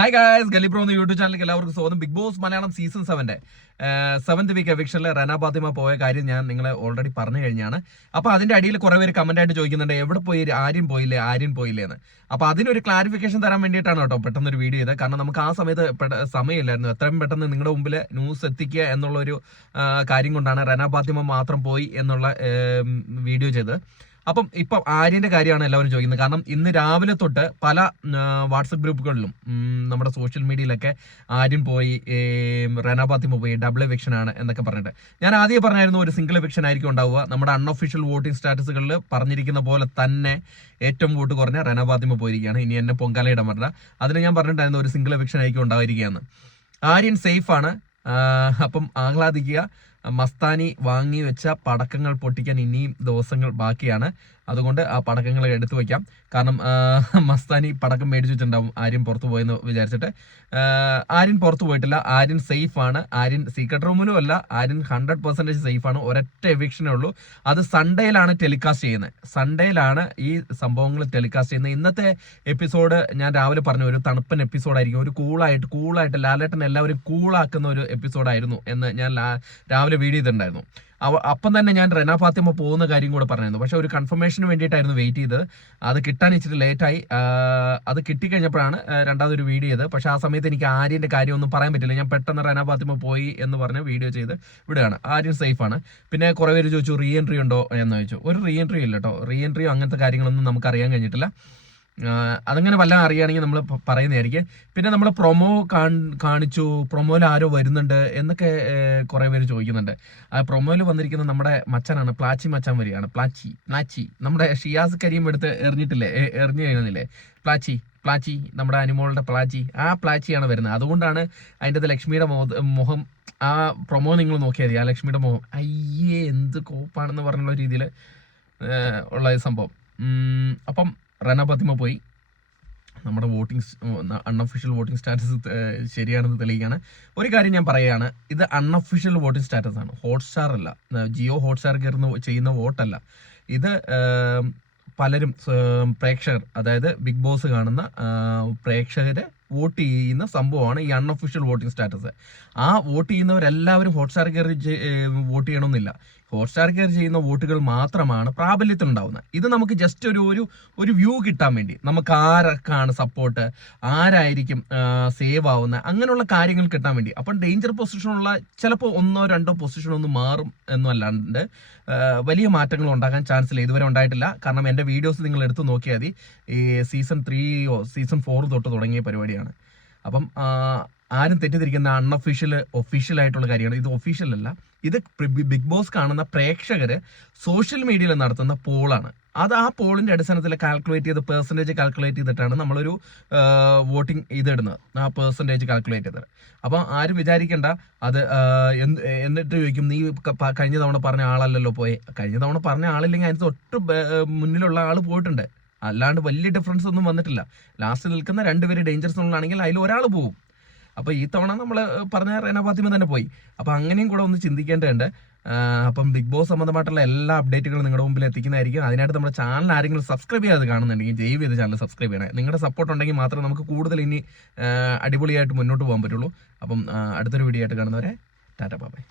Hi guys, ഗലിബ്രോ എന്ന YouTube ചാനലിലേക്ക് എല്ലാവർക്കും സ്വാഗതം. Bigg Boss Malayalam season 7 seventh week എവിക്ഷനിൽ റന ഫാത്തിമ പോയ കാര്യം ഞാൻ നിങ്ങളെ ഓൾറെഡി പറഞ്ഞു കഴിഞ്ഞാണ്. അപ്പോൾ അതിന്റെ അടിയിൽ കുറെ പേര് കമന്റ് ആയിട്ട് ചോദിക്കുന്നുണ്ട്, എവിടെ പോയി, ആര്യൻ പോയില്ലേ എന്ന്. അപ്പോൾ അതിനൊരു ക്ലാരിഫിക്കേഷൻ തരാൻ വേണ്ടിയിട്ടാണ് കേട്ടോ പെട്ടെന്നൊരു വീഡിയോ ചെയ്തത്. കാരണം നമുക്ക് ആ സമയത്ത് സമയമില്ലായിരുന്നു. എത്രയും പെട്ടെന്ന് നിങ്ങളുടെ മുമ്പിൽ ന്യൂസ് എത്തിക്കുക എന്നുള്ളൊരു കാര്യം കൊണ്ടാണ് റന ഫാത്തിമ മാത്രം പോയി എന്നുള്ള വീഡിയോ ചെയ്തത്. ഇപ്പം ആര്യന്റെ കാര്യമാണ് എല്ലാവരും ചോദിക്കുന്നത്. കാരണം ഇന്ന് രാവിലെ തൊട്ട് പല വാട്സപ്പ് ഗ്രൂപ്പുകളിലും നമ്മുടെ സോഷ്യൽ മീഡിയയിലൊക്കെ ആര്യൻ പോയി, റന ഫാത്തിമ പോയി, ഡബിൾ എവിക്ഷൻ ആണ് എന്നൊക്കെ പറഞ്ഞിട്ട്. ഞാൻ ആദ്യം പറഞ്ഞായിരുന്നു ഒരു സിംഗിൾ എവിക്ഷൻ ആയിരിക്കും ഉണ്ടാവുക. നമ്മുടെ അൺഒഫീഷ്യൽ വോട്ടിംഗ് സ്റ്റാറ്റസുകളിൽ പറഞ്ഞിരിക്കുന്ന പോലെ തന്നെ ഏറ്റവും വോട്ട് കുറഞ്ഞ റന ഫാത്തിമ പോയിരിക്കുകയാണ്. ഇനി എന്നെ പൊങ്കാലയിടാൻ പറഞ്ഞ അതിന് ഞാൻ പറഞ്ഞിട്ടായിരുന്നു ഒരു സിംഗിൾ എവിക്ഷൻ ആയിരിക്കും ഉണ്ടായിരിക്കുകയെന്ന്. ആര്യൻ സേഫ് ആണ്. അപ്പം ആഹ്ലാദിക്കുക. മസ്താനി വാങ്ങി വെച്ച പടക്കങ്ങൾ പൊട്ടിക്കാൻ ഇനിയും ദിവസങ്ങൾ ബാക്കിയാണ്. അതുകൊണ്ട് ആ പടക്കങ്ങൾ എടുത്തു വയ്ക്കാം. കാരണം മസ്താനി പടക്കം മേടിച്ചു വെച്ചിട്ടുണ്ടാവും ആര്യൻ പുറത്തു പോയെന്ന് വിചാരിച്ചിട്ട്. ആര്യൻ പുറത്തു പോയിട്ടില്ല. ആര്യൻ സേഫ് ആണ്. ആര്യൻ സീക്രട്ട് റൂമിലും അല്ല. ആര്യൻ 100% സേഫ് ആണ്. ഒരൊറ്റ എവിക്ഷനേ ഉള്ളൂ. അത് സൺഡേയിലാണ് ടെലികാസ്റ്റ് ചെയ്യുന്നത്. സൺഡേയിലാണ് ഈ സംഭവങ്ങൾ ടെലികാസ്റ്റ് ചെയ്യുന്നത്. ഇന്നത്തെ എപ്പിസോഡ് ഞാൻ രാവിലെ പറഞ്ഞു ഒരു തണുപ്പൻ എപ്പിസോഡായിരിക്കും. ഒരു കൂളായിട്ട് ലാലേട്ടൻ എല്ലാവരും കൂളാക്കുന്ന ഒരു എപ്പിസോഡായിരുന്നു എന്ന് ഞാൻ രാവിലെ വീഡിയോ ചെയ്തിട്ടുണ്ടായിരുന്നു. അപ്പം തന്നെ ഞാൻ റന ഫാത്തിമ പോകുന്ന കാര്യം കൂടെ പറഞ്ഞിരുന്നു. പക്ഷെ ഒരു കൺഫർമേഷന് വേണ്ടിയിട്ടായിരുന്നു വെയിറ്റ് ചെയ്തത്. അത് കിട്ടാൻ ഇച്ചിരി ലേറ്റായി. അത് കിട്ടിക്കഴിഞ്ഞപ്പോഴാണ് രണ്ടാമതൊരു വീഡിയോ ചെയ്തത്. പക്ഷെ ആ സമയത്ത് എനിക്ക് ആര്യന്റെ കാര്യം ഒന്നും പറയാൻ പറ്റില്ല. ഞാൻ പെട്ടെന്ന് റന ഫാത്തിമ പോയി എന്ന് പറഞ്ഞ് വീഡിയോ ചെയ്ത് വിടുകയാണ്. ആര്യൻ സേഫ് ആണ്. പിന്നെ കുറെ പേര് ചോദിച്ചു റീ എൻട്രി ഉണ്ടോ എന്ന് ചോദിച്ചു. ഒരു റീ എൻട്രി ഇല്ല കേട്ടോ. റീ എൻട്രിയോ അങ്ങനത്തെ കാര്യങ്ങളൊന്നും നമുക്ക് അറിയാൻ കഴിഞ്ഞിട്ടില്ല. അതങ്ങനെ വല്ലതും അറിയുകയാണെങ്കിൽ നമ്മൾ പറയുന്നതായിരിക്കും. പിന്നെ നമ്മൾ പ്രൊമോ കാണിച്ചു, പ്രൊമോയിൽ ആരോ വരുന്നുണ്ട് എന്നൊക്കെ കുറെ പേര് ചോദിക്കുന്നുണ്ട്. ആ പ്രൊമോയിൽ വന്നിരിക്കുന്ന നമ്മുടെ മച്ചാനാണ്. പ്ലാച്ചി മച്ചാൻ വരികയാണ്. പ്ലാച്ചി നമ്മുടെ ഷിയാസ് കരീം എടുത്ത് എറിഞ്ഞു കഴിഞ്ഞില്ലേ, പ്ലാച്ചി നമ്മുടെ അനിമോളുടെ പ്ലാച്ചി, ആ പ്ലാച്ചിയാണ് വരുന്നത്. അതുകൊണ്ടാണ് അതിൻ്റെ ലക്ഷ്മിയുടെ മുഖം, ആ പ്രൊമോ നിങ്ങൾ നോക്കിയാൽ മതി. ആ ലക്ഷ്മിയുടെ മുഖം അയ്യേ എന്ത് കോപ്പാണെന്ന് പറഞ്ഞുള്ള രീതിയിൽ ഉള്ള സംഭവം. അപ്പം റന ഫാത്തിമ പോയി. നമ്മുടെ അൺഒഫീഷ്യൽ വോട്ടിംഗ് സ്റ്റാറ്റസ് ശരിയാണെന്ന് തെളിയിക്കുകയാണ്. ഒരു കാര്യം ഞാൻ പറയുകയാണ്, ഇത് അൺഒഫീഷ്യൽ വോട്ടിംഗ് സ്റ്റാറ്റസ് ആണ്. ഹോട്ട്സ്റ്റാർ അല്ല, ജിയോ ഹോട്ട്സ്റ്റാർ ചെയ്യുന്ന വോട്ടല്ല ഇത്. പലരും പ്രേക്ഷകർ, അതായത് ബിഗ് ബോസ് കാണുന്ന പ്രേക്ഷകരെ വോട്ട് ചെയ്യുന്ന സംഭവമാണ് ഈ അൺഒഫീഷ്യൽ വോട്ടിംഗ് സ്റ്റാറ്റസ്. ആ വോട്ട് ചെയ്യുന്നവരെല്ലാവരും ഹോട്ട്സ്റ്റാർ കയറി വോട്ട് ചെയ്യണമെന്നില്ല. ഹോട്ട്സ്റ്റാർ കയറി ചെയ്യുന്ന വോട്ടുകൾ മാത്രമാണ് പ്രാബല്യത്തിലുണ്ടാവുന്നത്. ഇത് നമുക്ക് ജസ്റ്റ് ഒരു വ്യൂ കിട്ടാൻ വേണ്ടി, നമുക്ക് ആരൊക്കെയാണ് സപ്പോർട്ട്, ആരായിരിക്കും സേവ് ആവുന്നത്, അങ്ങനെയുള്ള കാര്യങ്ങൾ കിട്ടാൻ വേണ്ടി. അപ്പം ഡേഞ്ചർ പൊസിഷനുള്ള ചിലപ്പോൾ 1-2 പൊസിഷനൊന്നും മാറും എന്നല്ലാണ്ട് വലിയ മാറ്റങ്ങൾ ഉണ്ടാകാൻ ചാൻസ് ഇല്ല. ഇതുവരെ ഉണ്ടായിട്ടില്ല. കാരണം എൻ്റെ വീഡിയോസ് നിങ്ങൾ എടുത്ത് നോക്കിയാൽ മതി. ഈ സീസൺ 3 സീസൺ 4 തൊട്ട് തുടങ്ങിയ പരിപാടിയാണ്. അപ്പം ആരും തെറ്റിദ്ധരിക്കുന്ന ഒഫീഷ്യൽ ആയിട്ടുള്ള കാര്യമാണ്. ഇത് ഒഫീഷ്യൽ അല്ല. ഇത് ബിഗ് ബോസ് കാണുന്ന പ്രേക്ഷകര് സോഷ്യൽ മീഡിയയിൽ നടത്തുന്ന പോളാണ്. അത് ആ പോളിന്റെ അടിസ്ഥാനത്തിൽ പെർസെൻറ്റേജ് കാൽക്കുലേറ്റ് ചെയ്തിട്ടാണ് നമ്മളൊരു വോട്ടിംഗ് ഇടുന്നത്. ആ പെർസെൻറ്റേജ് കാൽക്കുലേറ്റ് ചെയ്തത്. അപ്പം ആരും വിചാരിക്കേണ്ട അത് എന്നിട്ട് ചോദിക്കും നീ കഴിഞ്ഞ തവണ പറഞ്ഞ ആളല്ലല്ലോ പോയെ. കഴിഞ്ഞ തവണ പറഞ്ഞ ആളില്ലെങ്കിൽ അതിന് തൊട്ട് മുന്നിലുള്ള ആൾ പോയിട്ടുണ്ട്. അല്ലാണ്ട് വലിയ ഡിഫറൻസ് ഒന്നും വന്നിട്ടില്ല. ലാസ്റ്റ് നിൽക്കുന്ന 2 പേര് ഡേഞ്ചർ സോണിലാണെങ്കിൽ അതിൽ ഒരാൾ പോകും. അപ്പോൾ ഈ തവണ നമ്മൾ പറഞ്ഞ റന ഫാത്തിമ തന്നെ പോയി. അപ്പോൾ അങ്ങനെയും കൂടെ ഒന്ന് ചിന്തിക്കേണ്ടതുണ്ട്. അപ്പം ബിഗ് ബോസ് സംബന്ധമായിട്ടുള്ള എല്ലാ അപ്ഡേറ്റുകളും നിങ്ങളുടെ മുമ്പിൽ എത്തിക്കുന്നതായിരിക്കും. അതിനായിട്ട് നമ്മുടെ ചാനൽ ആരെങ്കിലും സബ്സ്ക്രൈബ് ചെയ്യാതെ കാണുന്നുണ്ടെങ്കിൽ ദയവ് ചെയ്ത് ചാനൽ സബ്സ്ക്രൈബ് ചെയ്യണേ. നിങ്ങളുടെ സപ്പോർട്ട് ഉണ്ടെങ്കിൽ മാത്രമേ നമുക്ക് കൂടുതൽ ഇനി അടിപൊളിയായിട്ട് മുന്നോട്ട് പോകാൻ പറ്റുള്ളൂ. അപ്പം അടുത്തൊരു വീഡിയോ ആയിട്ട് കാണുന്നവരെ ടാറ്റ ബൈ.